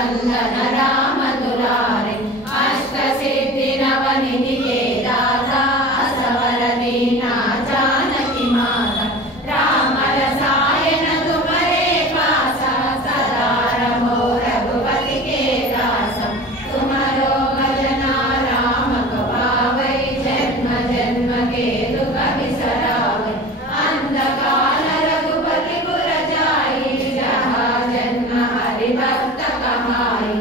नंदन राम दुलारे अष्ट सिद्धि नवनिधि के दाता असवर दीना जानकी माता राम रसायन तुम्हारे पासा सदा रहो रघुपति के दासा तुम्हारो भजना राम को पावै जन्म जन्म के दुख बिसरावै अंधकाल रघुपति पुर जाई जहाँ जन्म हरि भक्त कहाई।